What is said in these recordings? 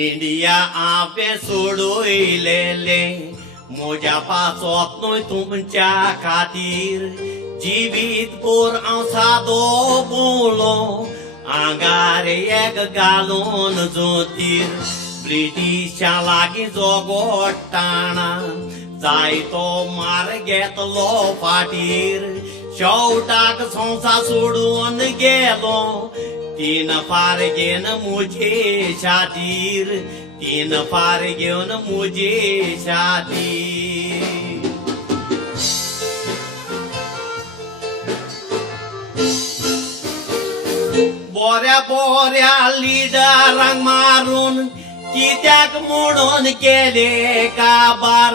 India आपे सोडूयलेले मोजा पासोत न्हय तुमच्या खातीर जिवीत भर हांव सादो बोलो आंगार एक घालून जोतीर ब्रिटिशां लागीं जोगोडटाना जायतो मार घेतलो फाटीर शेवटाक संवसार सोडून गेलो तीन फार घेवन मुजे शातीर तीन फार घेवन मुजे शातीर बोऱ्या बोऱ्या लिडरांक मारून कित्याक म्हणून केले काबार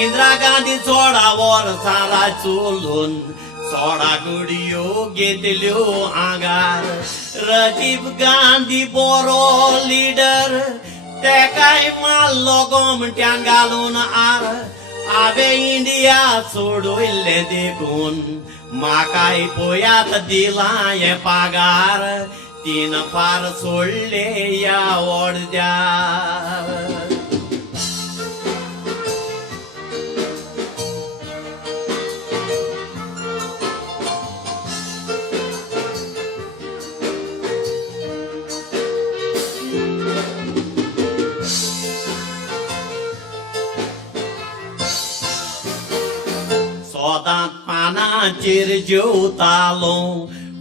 इंदिरा गांधी 16 वर्सां चलून 16 गुडयो घेतल्यो आंगार राजीव गांधी बरो लिडर तेकाय मारलो गोमट्यान घालून आर हांवें इंडिया सोडूयल्लें देखून म्हाकाय पयात दिला हे पागार तीन फार सोडले या वडद्यार सोदांत पानाचेर जेवतालो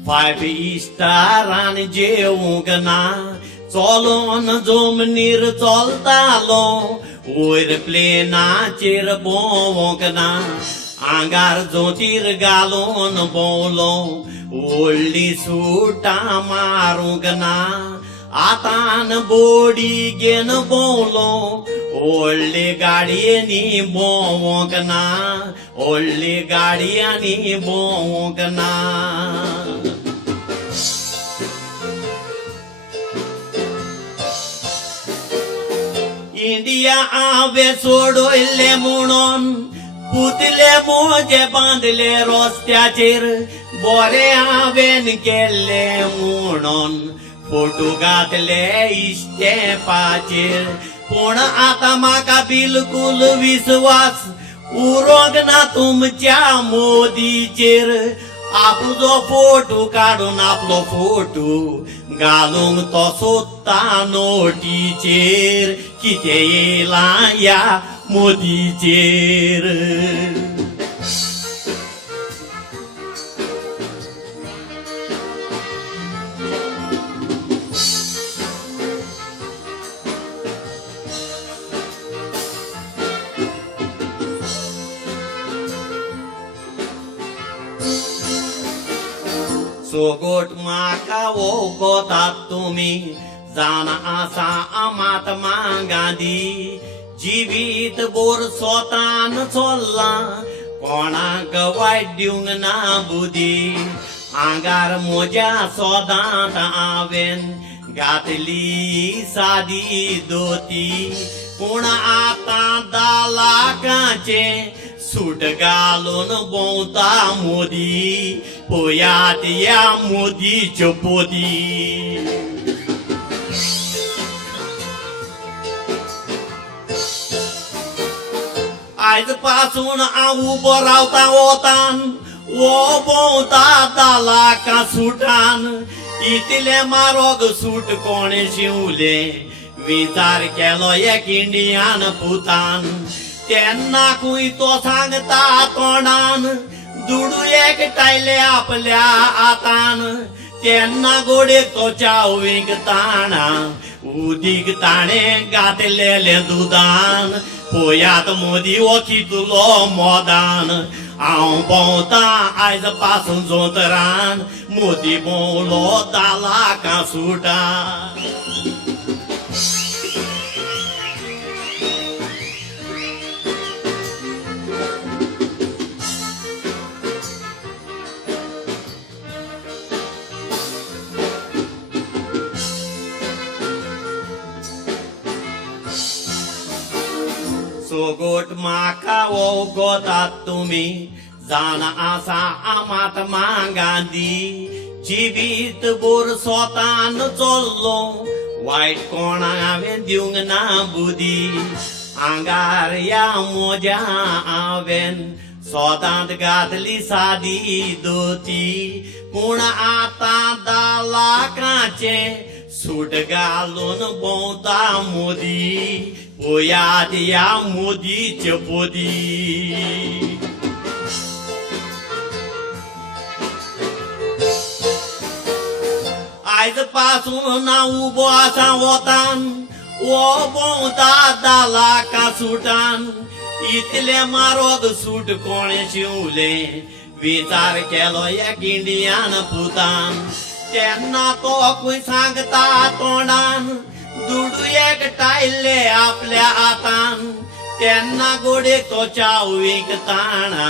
5 स्टारान जेवूंक ना चलोन जमनीर चलतालो वयर प्लेनाचेर भोंवूंक ना आंगार जोतीर घालून भोंवलो व्हडली सुटां मारूंक ना आतान बोडी घेवन भोंवलो व्हडले गाडयेनी भोंवूंक ना व्हडले गाडयांनी भोंवूंक ना इंडिया हांवें सोडूयल्लें म्हणून पुतले मोजे बांदले रस्त्याचेर बरे हांवें केल्ले म्हणून फोटो घातले इस्टेपाचेर पूण आतां म्हाका बिलकुल विश्वास उरोंक ना तुमच्या मोदीचेर आपुजो फोटो काडून आपलो फोटो घालूंक तो सोदता नोटीचेर कितें येयलां ह्या मोदीचेर सोगोट म्हाका वळखतात तुमी जाण आसा महात्मा गांधी जिवीत भर स्वतान चल्लां कोणाक वायट दिवंक ना बुदी आंगार म्हज्या सोदांत हांवें घातली सादी दोती पूण आतां 10 लाखाचे सूट घालून भोंवता मोदी पयात या मोदीच्यो पोदी आयज पासून हांव उबो रावता वतान वो भोंवता 10 लाखां सुटान इतले म्हारग सूट कोणे शिवले विचार केलो एक इंडियान पुतान तेन्नाकूय तो सांगता तोंडान दुडू एकठायले आपल्या हातान तेन्ना गोडेक तो चाव विकताना उदीक ताणें घातलेले दुदान पयात मोदी हो कितलो मोदान हांव भोंवता आयज पासून जोतरान मोदी भोंवलो 10 लाखां सुटान सोगोट म्हाका वळखतात तुमी जाण आसा महात्मा गांधी जिवीत भर स्वतान चल्लो वाईट कोणा हांवें दिवंक ना बुदी आंगार या मोज्या हांवें सोदांत घातली सादी दोती पूण आतां 10 लाखाचे सूट घालून भोंवता मोदी पळयात या मोदीचे पोदी आयज पासून हांव उबो आसा वतान वो भोंवता 10 लाखां सुटान इतले म्हारग सूट कोणे शिवलें विचार केलो एक इंडियान पुतान तेन्ना तो खंय सांगता तोंडान दुडू एकठायले आपल्या हातान तेन्ना गोडेक तो चाव विकताना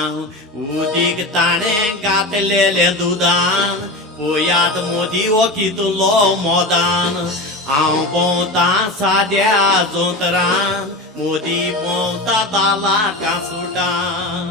उदीक ताणें घातलेले दुदान पळयात मोदी हो कितलो मोदान हांव भोंवता साद्या जोतरान मोदी भोंवता 10 लाखां सुटान